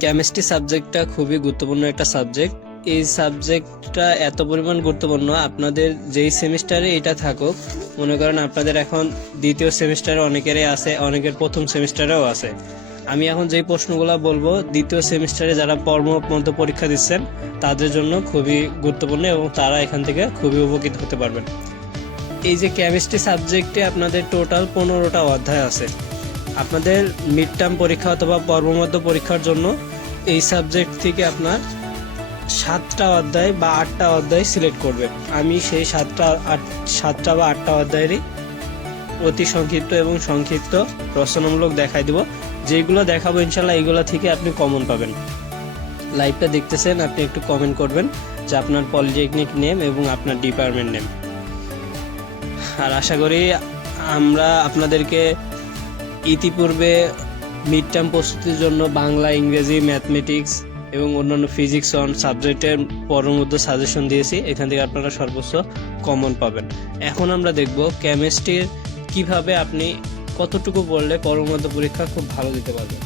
Chemistry সাবজেক্টটা খুবই গুরুত্বপূর্ণ একটা সাবজেক্ট। এই সাবজেক্টটা এত পরিমাণ গুরুত্বপূর্ণ, আপনাদের যেই সেমিস্টারে এটা থাকুক, মনে করেন আপনাদের এখন দ্বিতীয় সেমিস্টারে অনেকেরই আছে, অনেকের প্রথম সেমিস্টারেও আছে। আমি এখন যেই প্রশ্নগুলো বলবো দ্বিতীয় সেমিস্টারে যারা পর্ব পরীক্ষা দিচ্ছেন তাদের জন্য খুবই গুরুত্বপূর্ণ এবং তারা এখান থেকে খুবই উপকৃত হতে পারবেন। এই যে কেমিস্ট্রি সাবজেক্টে আপনাদের টোটাল 15টা অধ্যায় আছে। আপনাদের মিড টার্ম পরীক্ষা অথবা পর্বমধ্য পরীক্ষার জন্য এই সাবজেক্ট থেকে আপনার 7টা অধ্যায় বা 8টা অধ্যায় সিলেক্ট করবে। আমি সেই 7টা বা 8টা অধ্যায়েরই অতি সংক্ষিপ্ত এবং সংক্ষিপ্ত রচনামূলক দেখাই দিব। যেগুলো দেখাবো ইনশাল্লাহ এইগুলো থেকে আপনি কমন পাবেন। লাইভটা দেখতেছেন, আপনি একটু কমেন্ট করবেন যে আপনার পলিটেকনিক নেম এবং আপনার ডিপার্টমেন্ট নেম। আর আশা করি আমরা আপনাদেরকে ইতিপূর্বে মিড টার্ম প্রস্তুতির জন্য বাংলা, ইংরেজি, ম্যাথমেটিক্স এবং অন্যান্য ফিজিক্স অন সাবজেক্টের পরমধ্য সাজেশন দিয়েছি। এখান থেকে আপনারা সর্বোচ্চ কমন পাবেন। এখন আমরা দেখব কেমিস্ট্রির কিভাবে আপনি কতটুকু পড়লে পরমধ্য পরীক্ষা খুব ভালো দিতে পারবেন।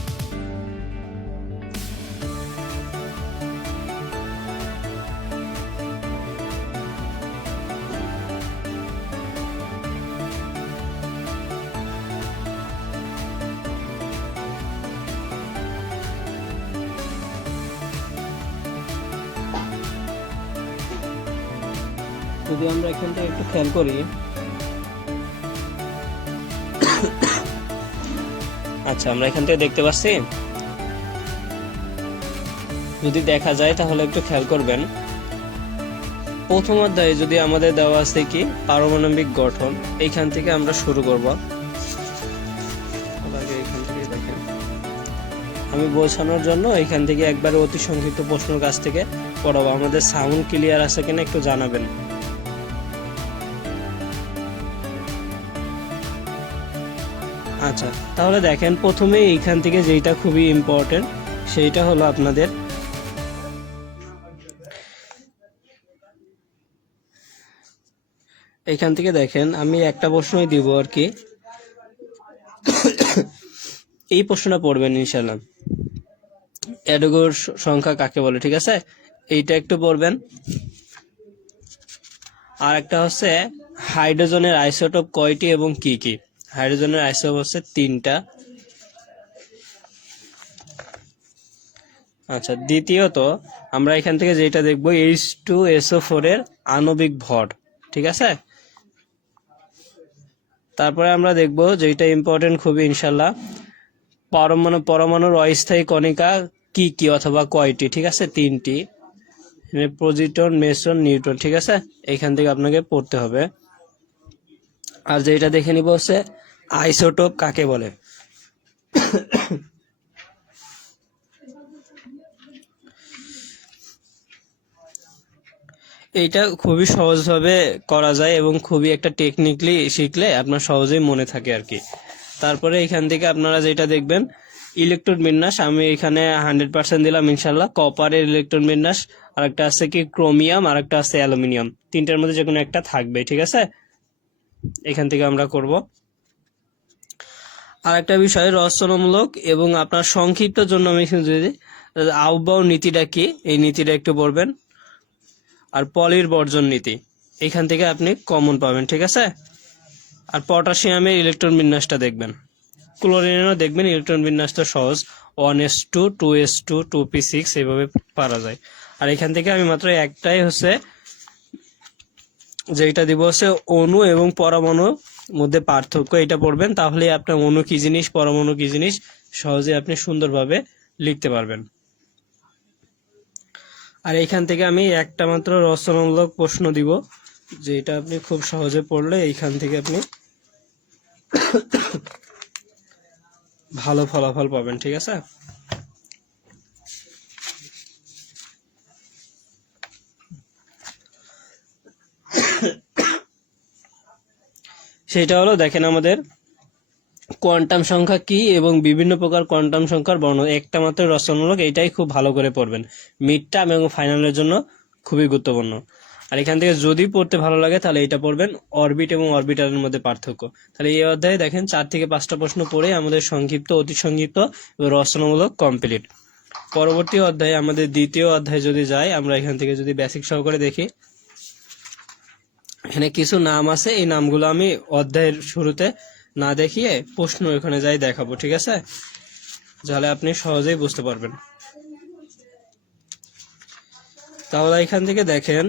যদি আমরা এখান থেকে একটু খেয়াল করি, আচ্ছা আমরা এখান থেকে দেখতে পাচ্ছি, যদি দেখা যায় তাহলে একটু খেয়াল করবেন। প্রথম অধ্যায়ে যদি আমাদের দেওয়া আছে কি পারমাণবিক গঠন, এইখান থেকে আমরা শুরু করব। এখান থেকে দেখেন, আমি বোঝানোর জন্য এখান থেকে একবারে অতি সংক্ষিপ্ত প্রশ্নের কাছ থেকে পড়াবো। আমাদের সাউন্ড ক্লিয়ার আছে কিনা একটু জানাবেন। আচ্ছা তাহলে দেখেন, প্রথমে এইখান থেকে যেটা খুবই ইম্পর্টেন্ট সেইটা হলো আপনাদের এইখান থেকে দেখেন, আমি একটা প্রশ্নই দিব আর কি। এই প্রশ্নটা পড়বেন ইনশাল্লাহ, অ্যাভোগাড্রোর সংখ্যা কাকে বলে, ঠিক আছে? এইটা একটু পড়বেন। আর একটা হচ্ছে হাইড্রোজেনের আইসোটোপ কয়টি এবং কি কি। হাইড্রোজেনের আইসোটোপ হচ্ছে 3টা। আচ্ছা, দ্বিতীয়ত আমরা এখান থেকে যেটা দেখবো H2SO4 এর আণবিক ভর, ঠিক আছে? তারপরে আমরা দেখবো যেটা ইম্পর্টেন্ট খুবই ইনশাল্লাহ, পরমাণুর অস্থায়ী কণিকা কি কি অথবা কয়টি, ঠিক আছে? 3টি, প্রোটন, মেসন, নিউট্রন, ঠিক আছে? এখান থেকে আপনাকে পড়তে হবে। আর যেটা দেখে নিব হচ্ছে আইসোটোপ কাকে বলে। এইটা খুবই সহজভাবে করা যায় এবং খুবই একটা টেকনিক্যালি শিখলে আপনার সহজেই মনে থাকে আর কি। তারপরে এখান থেকে আপনারা যেটা দেখবেন ইলেকট্রন বিন্যাস, আমি এখানে 100% দিলাম ইনশাল্লাহ। কপারের ইলেকট্রন বিন্যাস, আর একটা আছে কি ক্রোমিয়াম, আর একটা আছে অ্যালুমিনিয়াম। 3টার মধ্যে যে কোনো একটা থাকবে, ঠিক আছে? এখান থেকে আমরা করব। আর একটা বিষয় রচনামূলক এবং আপনার সংক্ষিপ্ত জন্য আমি যদি আহ্বায়ক নীতিটা কি, এই নীতিটা একটু পড়বেন। আর পলির বর্জন নীতি, এখান থেকে আপনি কমন পাবেন, ঠিক আছে? আর পটাশিয়ামের ইলেকট্রন বিন্যাসটা দেখবেন। ক্লোরিনেরও দেখবেন ইলেকট্রন বিন্যাসটা সহজ, 1s2 2s2 2p6 এইভাবে পারা যায়। আর এখান থেকে আমি মাত্র একটাই হচ্ছে যেটা দিব হচ্ছে অণু এবং পরমাণুর মধ্যে পার্থক্য, এটা পড়বেন। তাহলে আপনার অণু কি জিনিস, পরমাণু কি জিনিস সহজে আপনি সুন্দরভাবে লিখতে পারবেন। আর এইখান থেকে আমি একটা মাত্র রচনামূলক প্রশ্ন দিব, যেটা আপনি খুব সহজে পড়লে এইখান থেকে আপনি ভালো ফলাফল পাবেন, ঠিক আছে? সেটা হলো দেখেন আমাদের কোয়ান্টাম সংখ্যা কি এবং বিভিন্ন প্রকার কোয়ান্টাম সংখ্যার বর্ণনা, একটা মাত্র রচনামূলক, এইটাই খুব ভালো করে পড়বেন। মিড টার্ম এবং ফাইনালের জন্য খুবই গুরুত্বপূর্ণ। আর এখান থেকে যদি পড়তে ভালো লাগে তাহলে এটা পড়বেন, অরবিট এবং অরবিটালের মধ্যে পার্থক্য। তাহলে এই অধ্যায়ে দেখেন 4 থেকে 5টা প্রশ্ন পড়ে আমাদের সংক্ষিপ্ত, অতি সংক্ষিপ্ত এবং রচনামূলক কমপ্লিট। পরবর্তী অধ্যায়ে আমাদের দ্বিতীয় অধ্যায় যদি যাই, আমরা এখান থেকে যদি বেসিক সহকারে দেখি, এখানে কিছু নাম আছে, এই নামগুলো আমি অধ্যায়ের শুরুতে না দেখিয়ে প্রশ্ন এখানে যাই দেখাবো, ঠিক আছে? তাহলে আপনি সহজেই বুঝতে পারবেন। তাহলে এখান থেকে দেখেন,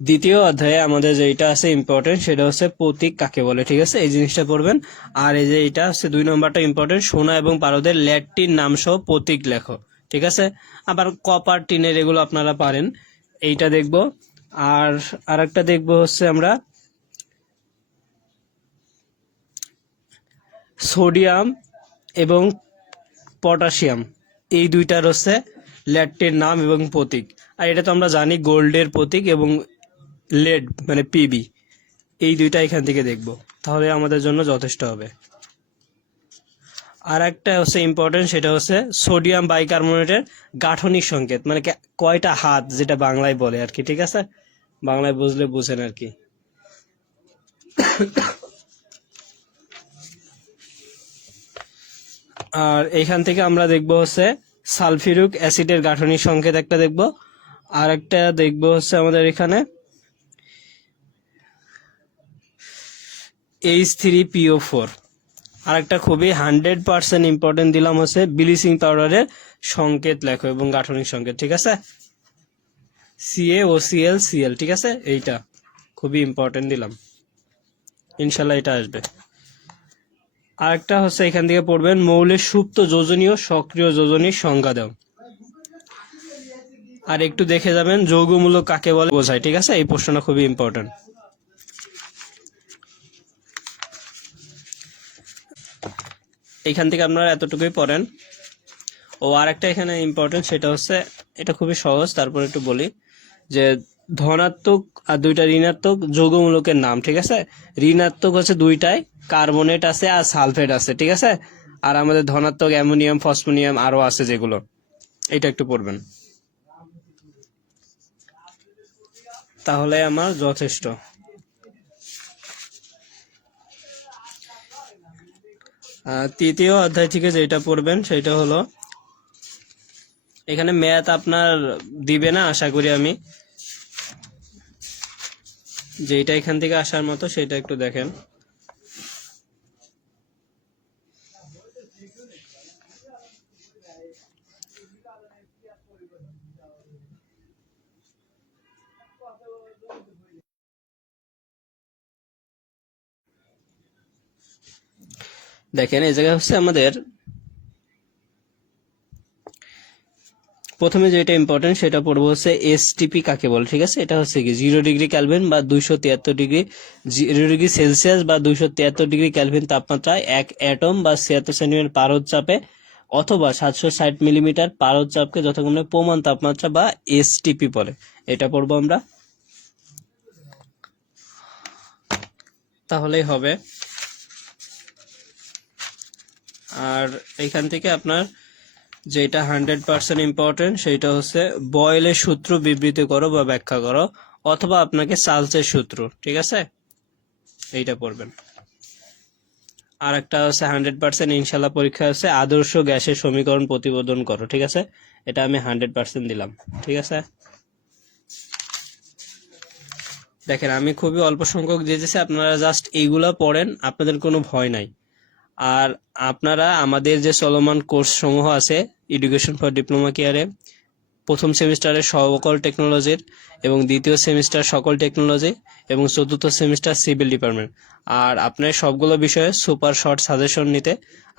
দ্বিতীয় অধ্যায়ে আমাদের যেটা আছে ইম্পর্টেন্ট, সেটা হচ্ছে প্রতীক কাকে বলে, ঠিক আছে? এই জিনিসটা পড়বেন। আর এই যে এটা হচ্ছে 2 নম্বরটা ইম্পর্টেন্ট, সোনা এবং পারদের ল্যাটিন নাম সহ প্রতীক লেখো, ঠিক আছে? আবার কপার টিনের এগুলো আপনারা পারেন, এইটা দেখবো। আর আরেকটা দেখবো হচ্ছে আমরা সোডিয়াম এবং পটাশিয়াম, এই দুইটার হচ্ছে ল্যাটের নাম এবং প্রতীক। আর এটা তো আমরা জানি গোল্ডের প্রতীক, এবং লেড মানে পিবি, এই দুইটা এখান থেকে দেখব, তাহলে আমাদের জন্য যথেষ্ট হবে। আর একটা হচ্ছে ইম্পর্টেন্ট, সেটা হচ্ছে সোডিয়াম বাইকার্বনেটের গাঠনিক সংকেত, মানে কয়টা হাত, যেটা বাংলায় বলে আর কি, ঠিক আছে? বাংলায় বুঝলে বুঝেন আর কি। আর এইখান থেকে আমরা দেখব হচ্ছে সালফিউরিক অ্যাসিডের গাঠনিক সংকেত একটা দেখব। আর একটা দেখব হচ্ছে আমাদের এখানে H3PO4। আর একটা খুবই 100% ইম্পর্টেন্ট দিলাম হচ্ছে ব্লিচিং পাউডারের সংকেত লেখো এবং গাঠনিক সংকেত, ঠিক আছে? CaOClCl, ঠিক আছে? এইটা খুবই ইম্পর্টেন্ট দিলাম, ইনশাল্লাহ এটা আসবে। আরেকটা হচ্ছে এখান থেকে পড়বেন মৌলের সুপ্ত যোজনী ও সক্রিয় যোজনীর সংজ্ঞা দাও। আর একটু দেখে যাবেন যৌগমূলক কাকে বলে বোঝায়, ঠিক আছে? এই প্রশ্নটা খুবই ইম্পর্টেন্ট। এইখান থেকে আপনারা এতটুকুই পড়েন। ও আর একটা এখানে ইম্পর্টেন্ট, সেটা হচ্ছে, এটা খুবই সহজ, তারপর একটু বলি যে ধনাত্মক আর দুইটা ঋণাত্মক যৌগমূলকের নাম, ঠিক আছে? ঋণাত্মক হচ্ছে দুইটাই, কার্বনেট আছে আর সালফেট আছে, ঠিক আছে? আর আমাদের ধনাত্মক অ্যামোনিয়াম, ফসফোনিয়াম আরো আছে যেগুলো, এটা একটু পড়বেন, তাহলে আমার যথেষ্ট। তৃতীয় অধ্যায় থেকে যেটা পড়বেন সেটা হলো, এখানে ম্যাথ আপনার দিবে না আশা করি আমি, যেটা এখান থেকে আসার মতো সেটা একটু দেখেন। দেখেন এই জায়গায় হচ্ছে আমাদের প্রথমে যেটা ইম্পর্টেন্ট সেটা পড়বো হচ্ছে এসটিপি কাকে বলে, ঠিক আছে? এটা হচ্ছে কি 0 ডিগ্রি কেলভিন বা 273 ডিগ্রি 0 ডিগ্রি সেলসিয়াস বা 273 ডিগ্রি কেলভিন তাপমাত্রায় এক অ্যাটম বা 76 সেন্টিমিটার পারদ চাপে অথবা 760 মিলিমিটার পারদ চাপকে যথাক্রমে প্রমাণ তাপমাত্রা বা এসটিপি বলে, এটা পড়বো আমরা, তাহলেই হবে। আর এখান থেকে আপনার যেটা 100% ইম্পর্টেন্ট সেটা হচ্ছে বয়েলের সূত্র বিবৃতি করো বা ব্যাখ্যা করো, অথবা আপনাকে চার্লসের সূত্র, ঠিক আছে? এইটা পড়বেন। আর একটা হচ্ছে 100% ইনশাল্লাহ পরীক্ষা আছে আদর্শ গ্যাসের সমীকরণ প্রতিবেদন করো, ঠিক আছে? এটা আমি 100% দিলাম, ঠিক আছে? দেখেন আমি খুবই অল্প সংখ্যক দিয়েছি, আপনারা জাস্ট এইগুলা পড়েন, আপনাদের কোনো ভয় নাই। আর আপনারা আমাদের যে চলমান কোর্স সমূহ আছে এডুকেশন ফর ডিপ্লোমা কেয়ারে, প্রথম সেমিস্টারের সকল টেকনোলজির এবং দ্বিতীয় সেমিস্টার সকল টেকনোলজি এবং চতুর্থ সেমিস্টার সিভিল ডিপার্টমেন্ট, আর আপনার সবগুলো বিষয়ে সুপার শর্ট সাজেশন নিতে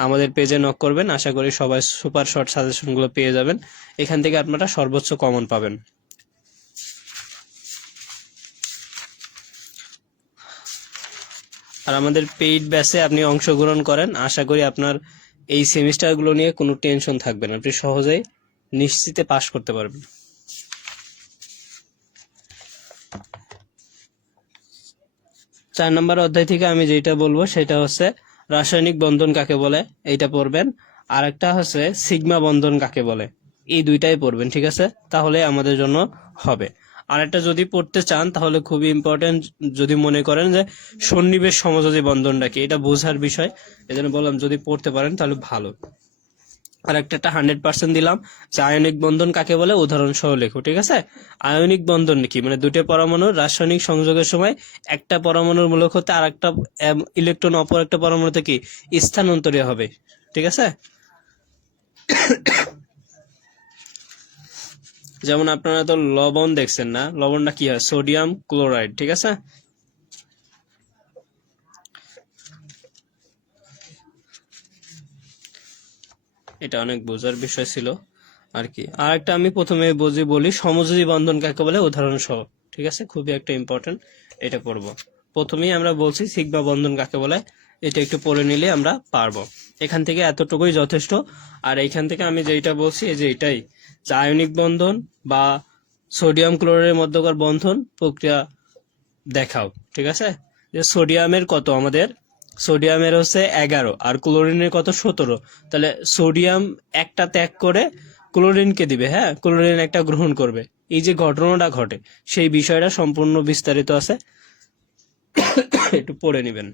আমাদের পেজে নক করবেন, আশা করি সবাই সুপার শর্ট সাজেশনগুলো পেয়ে যাবেন, এখান থেকে আপনারা সর্বোচ্চ কমন পাবেন। আর আমাদের পেইড ব্যাচে আপনি অংশগ্রহণ করেন, আশা করি আপনার এই সেমিস্টারগুলো নিয়ে কোনো টেনশন থাকবে না, আপনি সহজেই নিশ্চিতে পাশ করতে পারবেন। 4 নম্বর অধ্যায় থেকে আমি যেটা বলবো সেটা হচ্ছে রাসায়নিক বন্ধন কাকে বলে, এইটা পড়বেন। আর একটা হচ্ছে সিগমা বন্ধন কাকে বলে, এই দুইটাই পড়বেন, ঠিক আছে? তাহলে আমাদের জন্য হবে। আর একটা যদি পড়তে চান তাহলে খুবই ইম্পর্টেন্ট, যদি মনে করেন যে সন্নিবেশ সমযোজী বন্ধনটা কি, এটা বোঝার বিষয়, এজন্য বললাম যদি পড়তে পারেন তাহলে ভালো। আর একটা 100% দিলাম যে আয়নিক বন্ধন কাকে বলে উদাহরণ সহ লেখো, ঠিক আছে। আয়নিক বন্ধন কি, মানে দুটো পরমাণুর রাসায়নিক সংযোগের সময় একটা পরমাণুর মূলক হতে আর একটা ইলেকট্রন অপর একটা পরমাণুতে কি স্থানান্তরিত হবে, ঠিক আছে। যেমন আপনারা তো লবণ দেখছেন না, লবণটা কি হয়, সোডিয়াম ক্লোরাইড, ঠিক আছে। এটা অনেক বোঝার বিষয় ছিল আর কি। আর একটা আমি প্রথমে বলি সমযোজী বন্ধন কাকে বলে উদাহরণ সহ, ঠিক আছে, খুবই একটা ইম্পর্টেন্ট, এটা পড়ব। প্রথমেই আমরা বলছি সিগমা বন্ধন কাকে বলে, এটা একটু পড়ে নিলে আমরা পারবো। এখান থেকে এতটুকুই যথেষ্ট। আর এইখান থেকে আমি যেটা বলছি এই যে এটাই, যে আয়নিক বন্ধন বা সোডিয়াম ক্লোরাইডের মধ্যকার বন্ধন প্রক্রিয়া দেখাও, ঠিক আছে। যে সোডিয়ামের কত, আমাদের সোডিয়ামের হচ্ছে 11 আর ক্লোরিনের কত 17, তাহলে সোডিয়াম একটা ত্যাগ করে ক্লোরিনকে দিবে, হ্যাঁ, ক্লোরিন একটা গ্রহণ করবে। এই যে ঘটনাটা ঘটে সেই বিষয়টা সম্পূর্ণ বিস্তারিত আছে, একটু পড়ে নেবেন।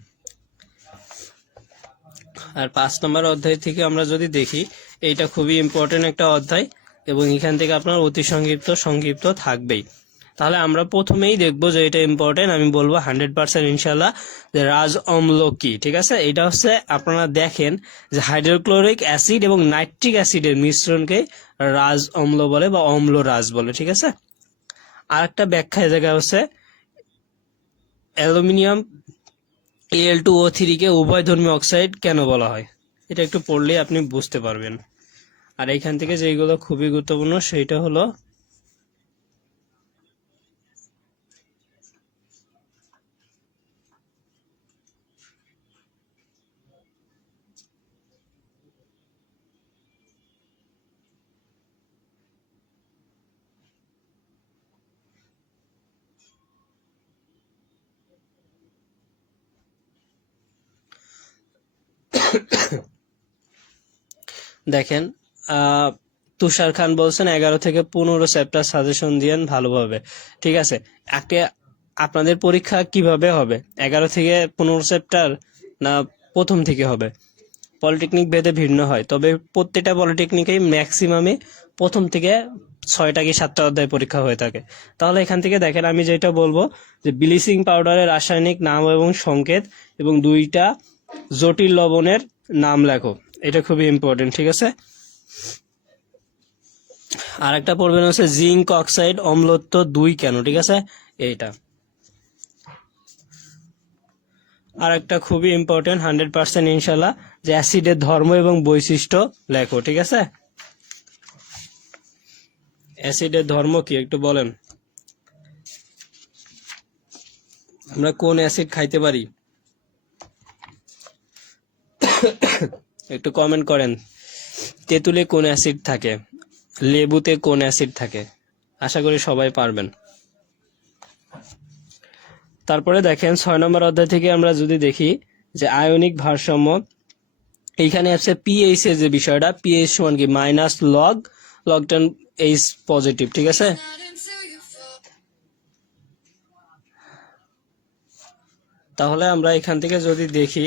আর 5 নম্বর অধ্যায় থেকে আমরা যদি দেখি, এইটা খুবই ইম্পর্টেন্ট একটা অধ্যায় এবং এখান থেকে আপনার অতি সংক্ষিপ্ত থাকবেই। তাহলে আমরা প্রথমেই দেখবো যে এটা ইম্পর্টেন্ট, আমি বলবো 100% ইনশাল্লাহ, যে রাজ অম্ল কি, ঠিক আছে। এটা হচ্ছে আপনারা দেখেন যে হাইড্রোক্লোরিক অ্যাসিড এবং নাইট্রিক অ্যাসিডের মিশ্রণকে রাজ অম্ল বলে বা অম্ল রাজ বলে, ঠিক আছে। আর একটা ব্যাখ্যা এ জায়গায় হচ্ছে অ্যালুমিনিয়াম Al2O3 কে উভয়ধর্মী অক্সাইড কেন বলা হয়, এটা একটু পড়লেই আপনি বুঝতে পারবেন। আর এইখান থেকে যেগুলো খুবই গুরুত্বপূর্ণ সেইটা হলো দেখেন, তুষার খান বলছেন 11 থেকে 15 চ্যাপ্টার সাজেশন দিয়েন ভালোভাবে, ঠিক আছে। আপনাদের পরীক্ষা কিভাবে হবে, 11 থেকে 15 চ্যাপ্টার না প্রথম থেকে হবে? পলিটেকনিক ভেদে ভিন্ন হয়, তবে প্রত্যেকটা পলিটেকনিকেই ম্যাক্সিমামে প্রথম থেকে 6টা কি 7টা অধ্যায় পরীক্ষা হয়ে থাকে। তাহলে এখান থেকে দেখেন আমি যেটা বলবো যে ব্লিচিং পাউডারের রাসায়নিক নাম এবং সংকেত এবং 2টা জটিল লবণের নাম লেখো, এটা খুবই ইম্পর্টেন্ট, ঠিক আছে। আর একটা পড়বেন হচ্ছে জিঙ্ক অক্সাইড অম্লত্ব 2 কেন, ঠিক আছে, এইটা। আর একটা খুবই ইম্পর্টেন্ট 100% ইনশাল্লাহ, যে অ্যাসিডের ধর্ম এবং বৈশিষ্ট্য লেখো, ঠিক আছে। অ্যাসিডের ধর্ম কি একটু বলেন, আমরা কোন অ্যাসিড খাইতে পারি, একটু কমেন্ট করেন। তেঁতুলে কোন অ্যাসিড থাকে, লেবুতে কোন অ্যাসিড থাকে, আশা করি সবাই পারবেন। তারপরে দেখেন 6 নম্বর অধ্যায় থেকে আমরা যদি দেখি যে আয়নিক ভারসাম্য, এইখানে আছে পিএইচ এর যে বিষয়টা, পিএইচ সমান কি লগ 10 এইচ পজিটিভ, ঠিক আছে। তাহলে আমরা এখান থেকে যদি দেখি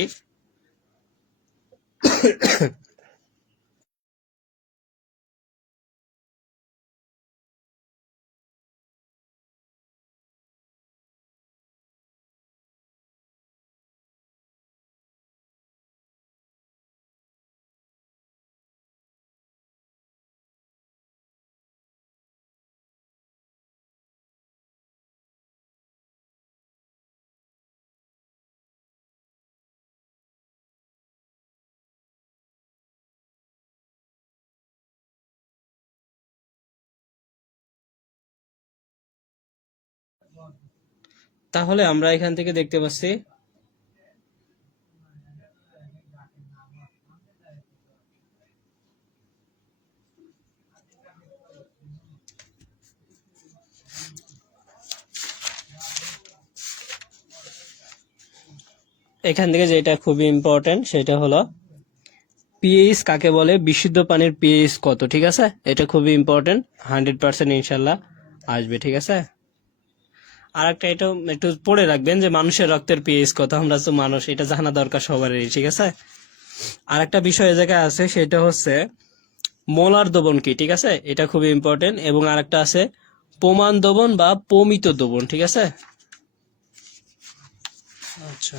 তাহলে আমরা এখান থেকে দেখতে পাচ্ছি এখান থেকে যেটা খুবই ইম্পর্টেন্ট সেটা হলো পিএইচ কাকে বলে, বিশুদ্ধ পানির পিএইচ কত, ঠিক আছে। এটা খুবই ইম্পর্টেন্ট, 100% ইনশাল্লাহ আসবে, ঠিক আছে। আর একটা এটা একটু পড়ে রাখবেন যে মানুষের রক্তের পিএইচ কত, আমরা তো মানুষ, এটা জানা দরকার সবারই, ঠিক আছে। আর একটা বিষয় এই জায়গায় আছে, সেটা হচ্ছে মোলার দ্রবণ কি, ঠিক আছে, এটা খুবই ইম্পর্টেন্ট। এবং আরেকটা আছে প্রমাণ দ্রবণ বা প্রমিত দ্রবণ, ঠিক আছে। আচ্ছা,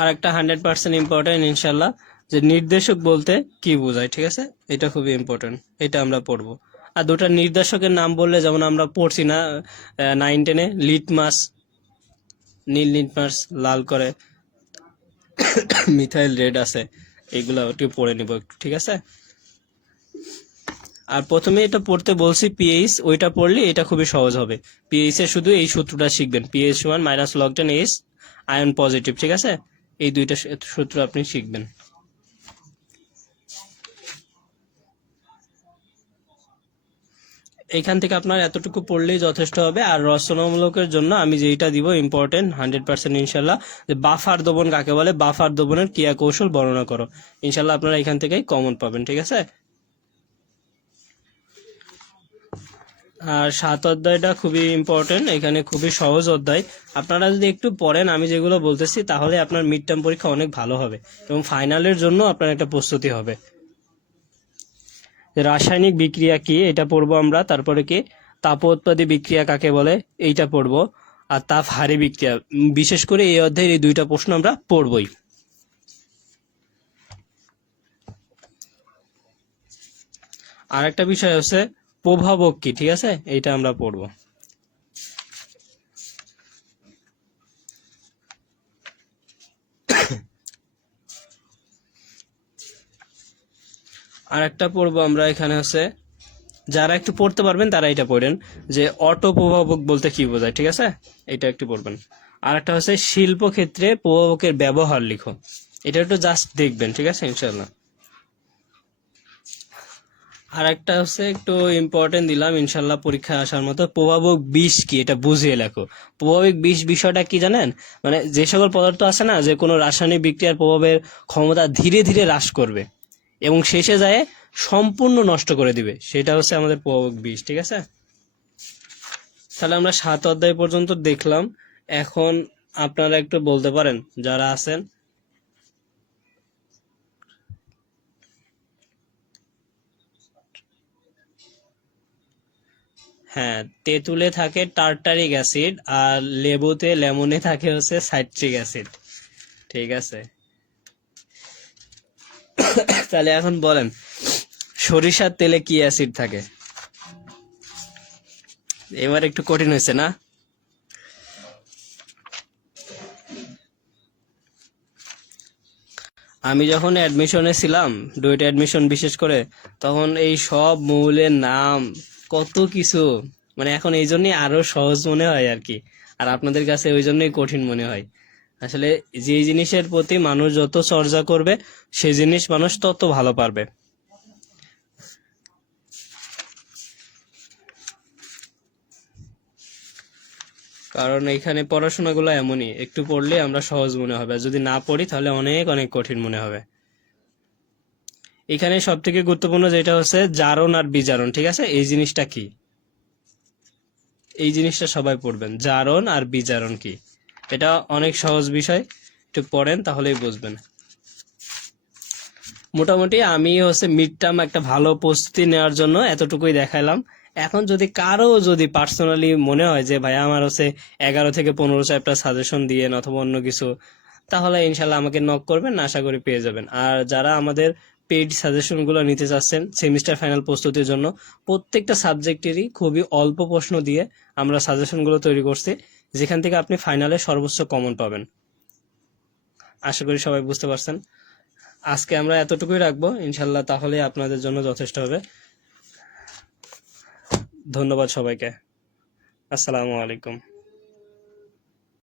আর একটা 100% ইম্পর্টেন্ট ইনশাল্লাহ, যে নির্দেশক বলতে কি বোঝায়, ঠিক আছে, এটা খুবই ইম্পর্টেন্ট, এটা আমরা পড়বো। আর দুটা নির্দেশকের নাম বললে, যেমন আমরা পড়ছি না 9-10-এ, লিটমাস, নীল লিটমাস লাল করে, মিথাইল রেড আছে, এগুলো একটু পড়ে নিব একটু, ঠিক আছে। আর প্রথমে এটা পড়তে বলছি পিএইচ, ওইটা পড়লে এটা খুবই সহজ হবে। পিএইচ এর শুধু এই সূত্রটা শিখবেন, পিএইচ সমান minus log 10 H ion positive, ঠিক আছে, এই দুইটা সূত্র আপনি শিখবেন। এইখান থেকে আপনার এতটুকু পড়লেই যথেষ্ট হবে। আর রচনামূলকের জন্য আমি যেটা দিব ইম্পর্টেন্ট 100% ইনশাল্লাহ, যে বাফার দ্রবণ কাকে বলে, বাফার দ্রবণের ক্রিয়া কৌশল বর্ণনা করো, ইনশাল্লাহ আপনারা এখান থেকেই কমন পাবেন, ঠিক আছে। আর 7 অধ্যায়টা খুবই ইম্পর্টেন্ট, এখানে খুবই সহজ অধ্যায়। আপনারা যদি একটু পড়েন আমি যেগুলো বলতেছি, তাহলে আপনার মিড টার্ম পরীক্ষা অনেক ভালো হবে এবং ফাইনালের জন্য আপনার একটা প্রস্তুতি হবে। রাসায়নিক বিক্রিয়া কি, এটা পড়বো আমরা। তারপরে কি তাপোৎপাদী বিক্রিয়া কাকে বলে, এইটা পড়বো। আর তাপ হারে বিক্রিয়া, বিশেষ করে এই অধ্যায়ের এই দুইটা প্রশ্ন আমরা পড়বই। আর একটা বিষয় হচ্ছে প্রভাবক কি, ঠিক আছে, এইটা আমরা পড়বো। আর একটা পড়বো আমরা এখানে হচ্ছে, যারা একটু পড়তে পারবেন তারা এটা পড়েন, যে অটো প্রভাবক বলতে কি বোঝায়, ঠিক আছে, এটা একটু পড়বেন। আর একটা হচ্ছে শিল্পক্ষেত্রে প্রভাবকের ব্যবহার লিখো, এটা একটু জাস্ট দেখবেন, ঠিক আছে, ইনশাল্লাহ। আর একটা হচ্ছে একটু ইম্পর্টেন্ট দিলাম ইনশাল্লাহ পরীক্ষায় আসার মতো, প্রভাবক বিষ কি, এটা বুঝিয়ে লেখো। প্রভাবক বিষ বিষয়টা কি জানেন, মানে যে সকল পদার্থ আছে না, যে কোনো রাসায়নিক বিক্রিয়ার প্রভাবের ক্ষমতা ধীরে ধীরে হ্রাস করবে এবং শেষে যায় সম্পূর্ণ নষ্ট করে দিবে, সেটা হচ্ছে আমাদের প্রভাবক বিষ, ঠিক আছে। তাহলে আমরা 7 অধ্যায় পর্যন্ত দেখলাম। এখন আপনারা একটু বলতে পারেন যারা আছেন, হ্যাঁ, তেঁতুলে থাকে টার্টারিক অ্যাসিড আর লেবুতে লেমনে থাকে হচ্ছে সাইট্রিক অ্যাসিড, ঠিক আছে। তাহলে এখন বলেন সরিষার তেলে কি অ্যাসিড থাকে, এবার একটু কঠিন হয়েছে না। আমি যখন অ্যাডমিশনে ছিলাম, ডুয়েট অ্যাডমিশন বিশেষ করে, তখন এই সব মৌলের নাম কত কিছু, মানে এখন এই জন্যই আরো সহজ মনে হয় আর কি, আর আপনাদের কাছে ওই জন্যই কঠিন মনে হয়। আসলে যে জিনিসের প্রতি মানুষ যত চর্চা করবে, সেই জিনিস মানুষ তত ভালো পারবে। কারণ এখানে পড়াশোনাগুলো এমনই, একটু পড়লে আমরা সহজ মনে হবে, আর যদি না পড়ি তাহলে অনেক অনেক কঠিন মনে হবে। এখানে সব থেকে গুরুত্বপূর্ণ যেটা হচ্ছে জারণ আর বিজারণ, ঠিক আছে, এই জিনিসটা কি, এই জিনিসটা সবাই পড়বেন, জারণ আর বিজারণ কি, এটা অনেক সহজ বিষয়, একটু পড়েন তাহলেই বুঝবেন। মোটামুটি আমি হচ্ছে মিড টার্ম একটা ভালো প্রস্তুতি নেওয়ার জন্য এতটুকুই দেখাইলাম। এখন যদি কারো যদি পার্সোনালি মনে হয় যে ভাই আমার হচ্ছে 11 থেকে 15 চ্যাপ্টার সাজেশন দিয়ে অথবা অন্য কিছু, তাহলে ইনশাল্লাহ আমাকে নক করবেন, আশা করি পেয়ে যাবেন। আর যারা আমাদের পেইড সাজেশন গুলো নিতে চাচ্ছেন সেমিস্টার ফাইনাল প্রস্তুতির জন্য, প্রত্যেকটা সাবজেক্টেরই খুবই অল্প প্রশ্ন দিয়ে আমরা সাজেশন গুলো তৈরি করছি, যেখান থেকে আপনি ফাইনালে সর্বোচ্চ কমন পাবেন। আশা করি সবাই বুঝতে পারছেন। আজকে আমরা এতটুকুই রাখবো ইনশাল্লাহ, তাহলে আপনাদের জন্য যথেষ্ট হবে। ধন্যবাদ সবাইকে, আসসালামু আলাইকুম।